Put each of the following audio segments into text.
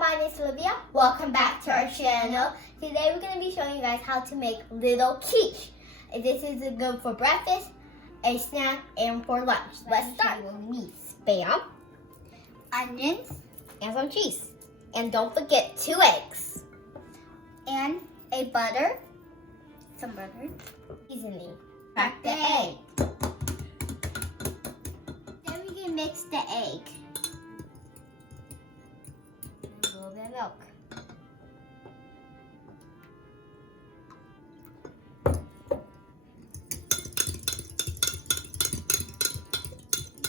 my name is Olivia. Welcome back to our channel. Today we're going to be showing you guys how to make little quiche. This is good for breakfast, a snack, and for lunch. Let's start. We'll need spam, Onions and some cheese. And don't forget 2 eggs. and a butter. Some butter. Seasoning. Crack the egg. Then we can mix the egg. And a little bit of milk.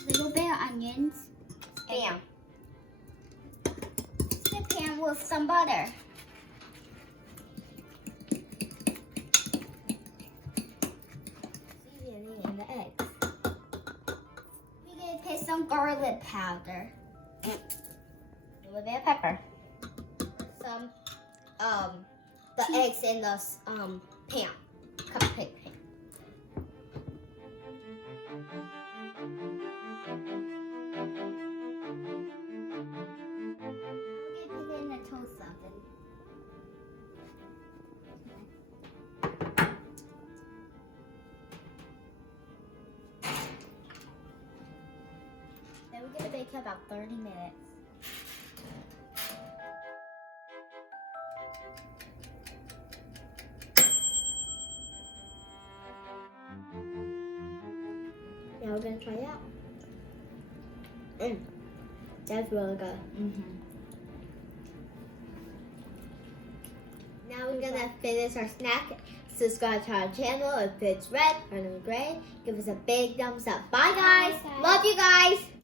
Little bit of onions. Spam. The pan with some butter. Seasoning and the eggs. We can put some garlic powder. A little bit of pepper. Some the eggs in the pan. Cupcake pan. We can put it in a toast oven. Then we're gonna bake it about 30 minutes. Now we're gonna try it out. That's really good. Now we're gonna finish our snack. Subscribe to our channel if it's red or gray. Give us a big thumbs up. Bye guys. Bye, guys. Love you guys.